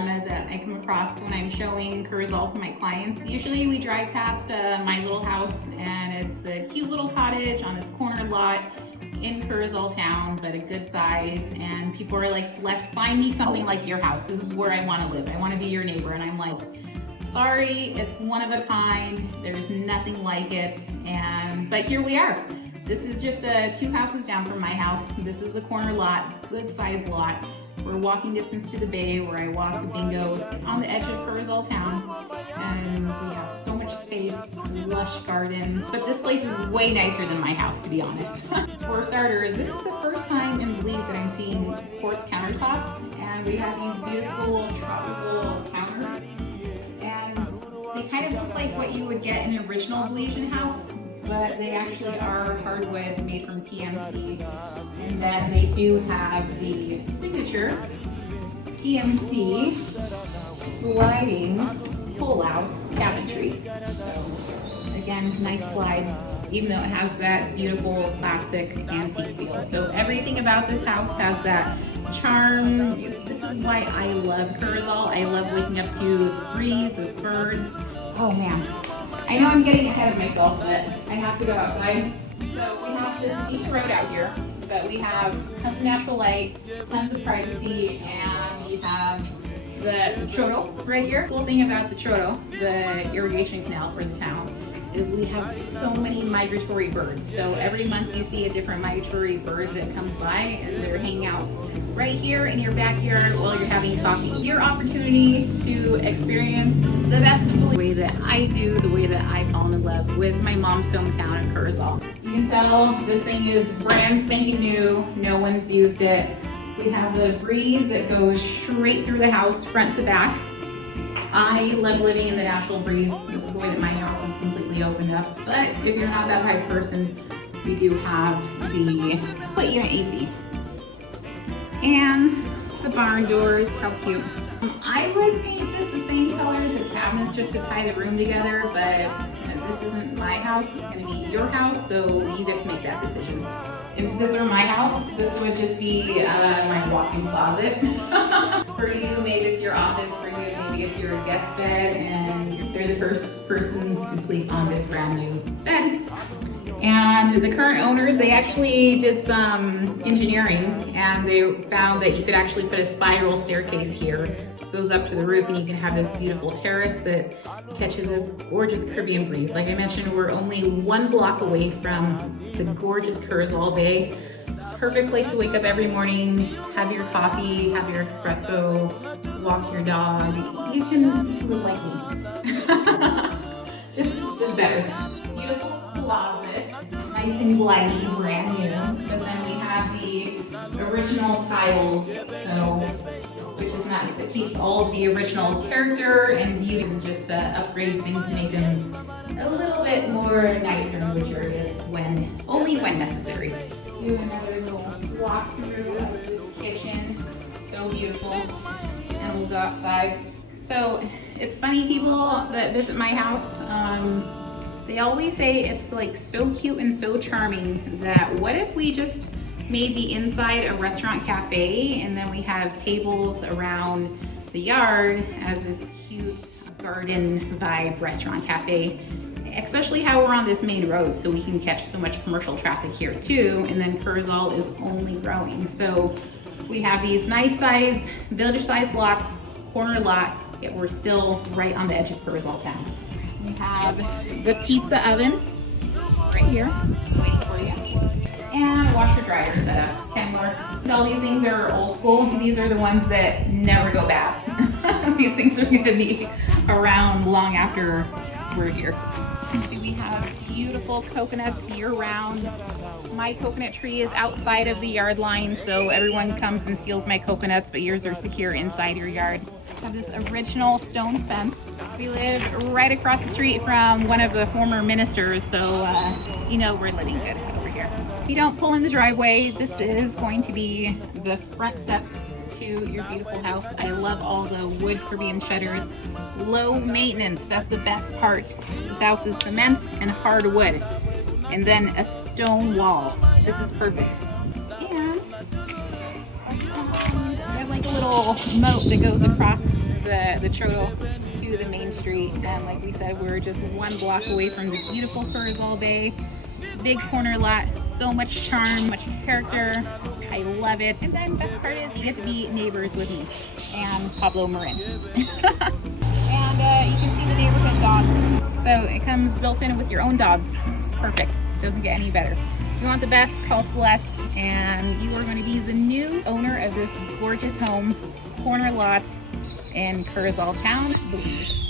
dilemma that I come across when I'm showing Corozal to my clients. Usually we drive past my little house and it's a cute little cottage on this corner lot in Corozal town, but a good size, and people are like, Celeste, find me something like your house. This is where I want to live. I want to be your neighbor. And I'm like, sorry, it's one of a kind. There's nothing like it. But here we are. This is just 2 houses down from my house. This is a corner lot, good size lot. We're walking distance to the bay where I walk the bingo on the edge of Corozal town. And we have so much space, lush gardens. But this place is way nicer than my house, to be honest. For starters, this is the first time in Belize that I'm seeing quartz countertops. And we have these beautiful tropical counters. And they kind of look like what you would get in an original Belizean house, but they actually are hardwood made from TMC. And then they do have the signature TMC gliding pull-out cabinetry. So again, nice slide, even though it has that beautiful plastic antique feel. So everything about this house has that charm. This is why I love Corozal. I love waking up to the breeze, the birds. Oh man. I know I'm getting ahead of myself, but I have to go outside. So we have this beach road out here, but we have tons of natural light, tons of privacy, and we have the choro right here. The cool thing about the choro, the irrigation canal for the town, is we have so many migratory birds. So every month you see a different migratory bird that comes by, and they're hanging out right here in your backyard while you're having coffee. Your opportunity to experience the best of the way that I do, the way that I've fallen in love with my mom's hometown of Corozal. You can tell this thing is brand spanking new. No one's used it. We have the breeze that goes straight through the house, front to back. I love living in the natural breeze. This is the way that my house is completely opened up. But if you're not that type of person, we do have the split unit AC. And the barn doors, how cute. I would paint this the same color as the cabinets just to tie the room together, but this isn't my house, it's gonna be your house, so you get to make that decision. If this were my house, this would just be my walk-in closet. For you, maybe it's your office. For you, maybe it's your guest bed, and they're the first persons to sleep on this brand new bed. And the current owners, they actually did some engineering, and they found that you could actually put a spiral staircase here. It goes up to the roof, and you can have this beautiful terrace that catches this gorgeous Caribbean breeze. Like I mentioned, we're only 1 block away from the gorgeous Corozal Bay. Perfect place to wake up every morning, have your coffee, have your espresso, walk your dog. You can live like me. just better. Beautiful closet, nice and glidey, brand new. But then we have the original tiles, so which is nice. It keeps all of the original character and beauty, and just upgrades things to make them a little bit more nicer and luxurious only when necessary. Do another little walkthrough of this kitchen. So beautiful. And we'll go outside. So it's funny, people that visit my house, they always say it's like so cute and so charming that what if we just made the inside a restaurant cafe, and then we have tables around the yard as this cute garden vibe restaurant cafe, especially how we're on this main road, so we can catch so much commercial traffic here too. And then Corozal is only growing, so we have these nice size village size lots, corner lot, yet we're still right on the edge of Corozal town. We have the pizza oven right here waiting for you, and a washer dryer setup. Kenmore. All these things are old school. These are the ones that never go bad. These things are going to be around long after we're here. We have beautiful coconuts year-round. My coconut tree is outside of the yard line, so everyone comes and steals my coconuts, but yours are secure inside your yard. We have this original stone fence. We live right across the street from one of the former ministers, so you know we're living good over here. If you don't pull in the driveway, this is going to be the front steps to your beautiful house. I love all the wood Caribbean shutters. Low maintenance, that's the best part. This house is cement and hardwood, and then a stone wall. This is perfect. And I have like a little moat that goes across the trail to the main street. And like we said, we're just 1 block away from the beautiful Corozal Bay. Big corner lot, so much charm, much character. I love it. And then best part is you get to be neighbors with me and Pablo Marin. And you can see the neighborhood dogs. So it comes built in with your own dogs. Perfect. Doesn't get any better. If you want the best, call Celeste, and you are going to be the new owner of this gorgeous home, corner lot in Corozal Town, Belize.